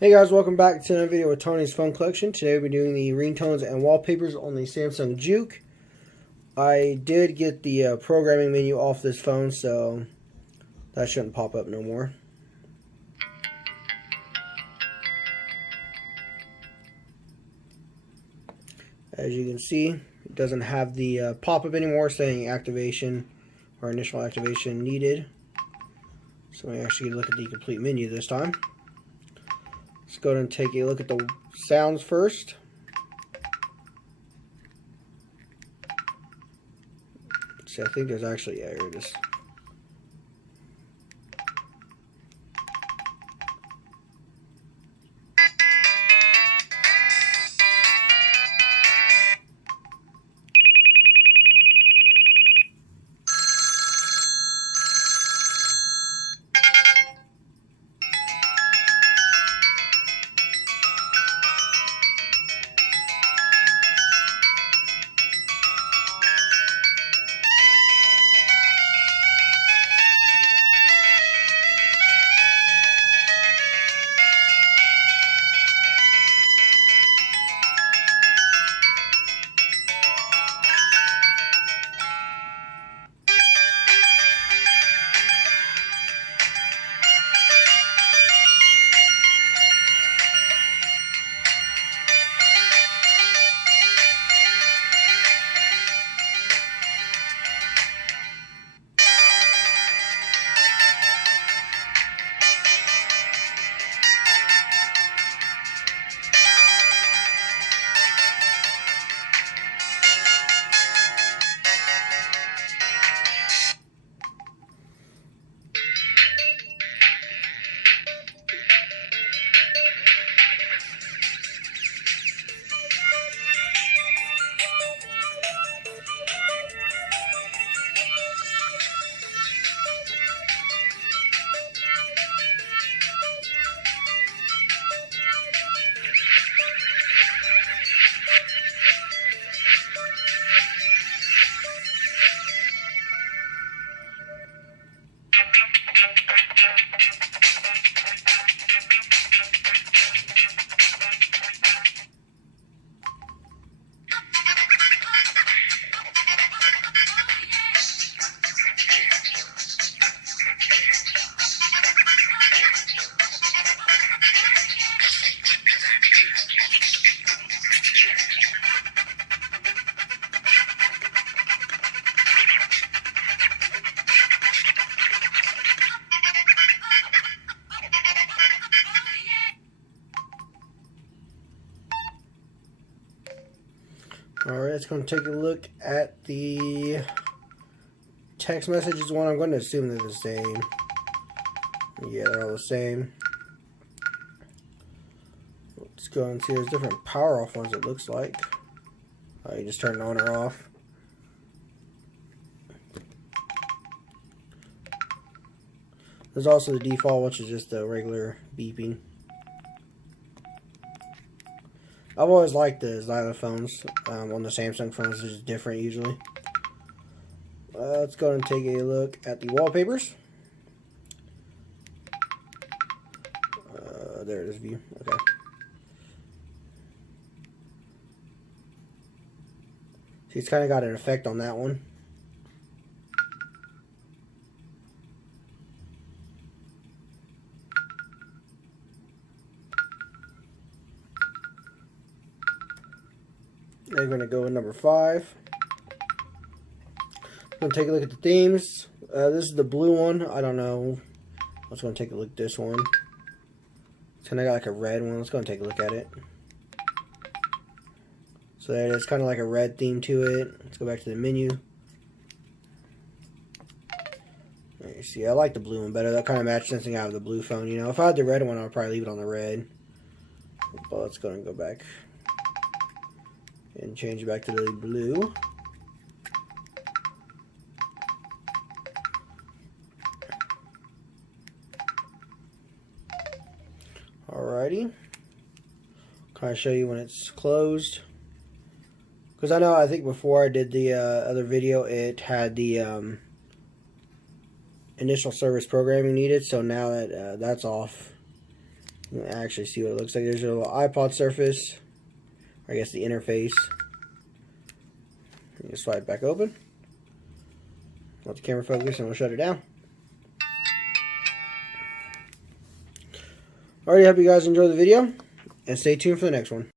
Hey guys, welcome back to another video with Tony's Phone Collection. Today we'll be doing the ringtones and wallpapers on the Samsung Juke. I did get the programming menu off this phone, so that shouldn't pop up no more. As you can see, it doesn't have the pop-up anymore saying activation or initial activation needed. So we actually get a look at the complete menu this time. Let's go ahead and take a look at the sounds first. Let's see, I think there's actually, yeah, here it is. Alright, let's go and take a look at the text messages one. I'm going to assume they're the same. Yeah, they're all the same. Let's go and see, there's different power off ones it looks like. You just turn it on or off. There's also the default, which is just the regular beeping. I've always liked the xylophones on the Samsung phones. It's just different usually. Let's go and take a look at the wallpapers. There it is, view. Okay. See, it's kind of got an effect on that one. They're going to go with number 5. I'm going to take a look at the themes. This is the blue one. I don't know. Let's go and take a look at this one. It's kind of got like a red one. Let's go and take a look at it. So there it is, kind of like a red theme to it. Let's go back to the menu. There you see, I like the blue one better. That kind of matches something out of the blue phone. You know, if I had the red one, I'd probably leave it on the red. But let's go and go back and change it back to the blue. Alrighty. Can I show you when it's closed? Because I think before I did the other video, it had the initial service programming needed. So now that that's off, You can actually see what it looks like. There's a little iPod surface, or I guess the interface. You just slide it back open. Let the camera focus and we'll shut it down. Alright, hope you guys enjoyed the video, and stay tuned for the next one.